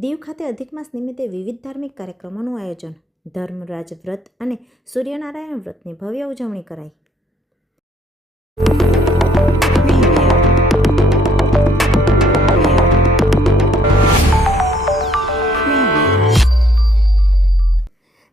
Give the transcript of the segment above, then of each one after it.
દીવ ખાતે અધિક માસ નિમિત્તે વિવિધ ધાર્મિક કાર્યક્રમોનું આયોજન. ધર્મરાજ વ્રત અને સૂર્યનારાયણ વ્રતની ભવ્ય ઉજવણી કરાઈ.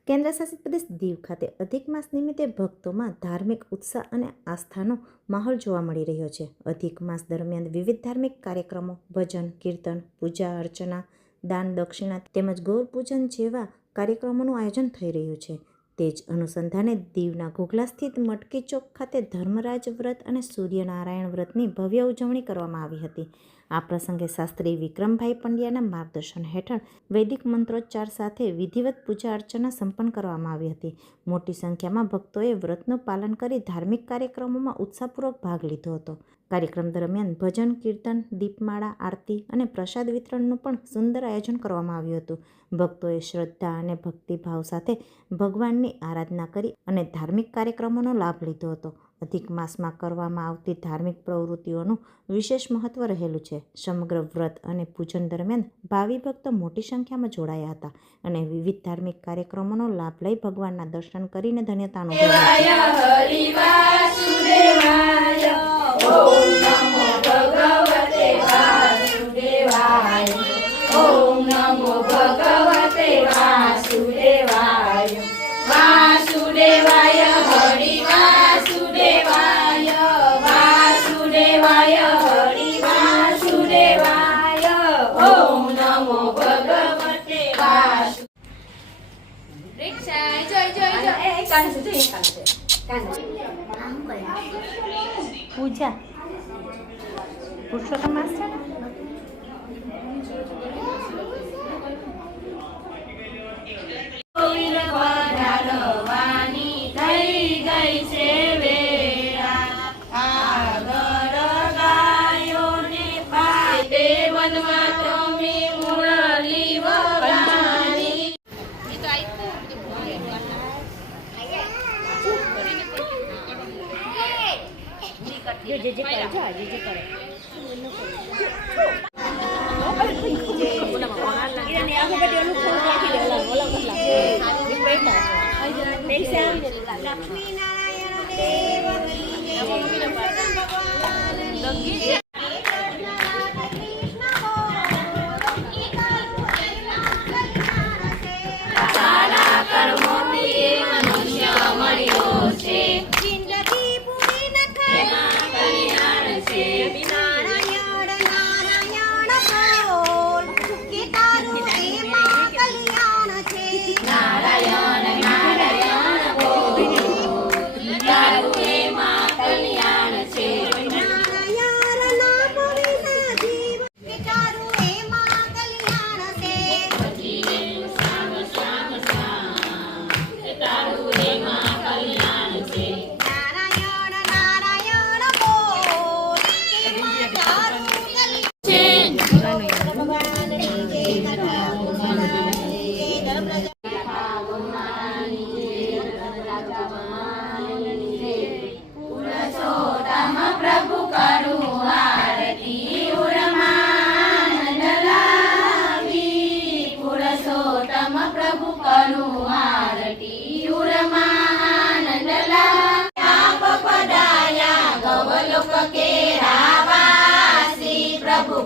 કેન્દ્રશાસિત પ્રદેશ દીવ ખાતે અધિક માસ નિમિત્તે ભક્તોમાં ધાર્મિક ઉત્સાહ અને આસ્થાનો માહોલ જોવા મળી રહ્યો છે. અધિક માસ દરમિયાન વિવિધ ધાર્મિક કાર્યક્રમો, ભજન, કીર્તન, પૂજા અર્ચના, દાન દક્ષિણા તેમજ ગૌર પૂજન જેવા કાર્યક્રમોનું આયોજન થઈ રહ્યું છે. તે જ અનુસંધાને દીવના ઘોઘલા સ્થિત મટકી ચોક ખાતે ધર્મરાજ વ્રત અને સૂર્યનારાયણ વ્રતની ભવ્ય ઉજવણી કરવામાં આવી હતી. આ પ્રસંગે શાસ્ત્રી વિક્રમભાઈ પંડ્યાના માર્ગદર્શન હેઠળ વૈદિક મંત્રોચ્ચાર સાથે વિધિવત પૂજા અર્ચના સંપન્ન કરવામાં આવી હતી. મોટી સંખ્યામાં ભક્તોએ વ્રતનું પાલન કરી ધાર્મિક કાર્યક્રમોમાં ઉત્સાહપૂર્વક ભાગ લીધો હતો. કાર્યક્રમ દરમિયાન ભજન, કીર્તન, દીપમાળા, આરતી અને પ્રસાદ વિતરણનું પણ સુંદર આયોજન કરવામાં આવ્યું હતું. ભક્તોએ શ્રદ્ધા અને ભક્તિભાવ સાથે ભગવાનની આરાધના કરી અને ધાર્મિક કાર્યક્રમોનો લાભ લીધો હતો. અધિક માસમાં કરવામાં આવતી ધાર્મિક પ્રવૃત્તિઓનું વિશેષ મહત્વ રહેલું છે. સમગ્ર વ્રત અને પૂજન દરમિયાન ભાવિ ભક્તો મોટી સંખ્યામાં જોડાયા હતા અને વિવિધ ધાર્મિક કાર્યક્રમોનો લાભ લઈ ભગવાનના દર્શન કરીને ધન્યતા અનુભવી. પૂજા પુરુષોત્તમ માસ છે.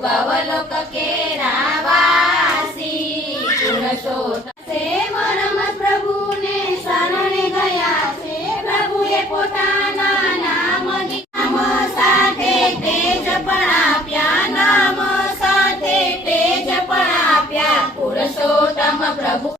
गवलोक के रावासी प्रभु ने शरणे गया छे. प्रभुए पोताना नाम साथे तेज पण आप्या. नाम साथे तेज पण आप्या. पुरुषोत्तम प्रभु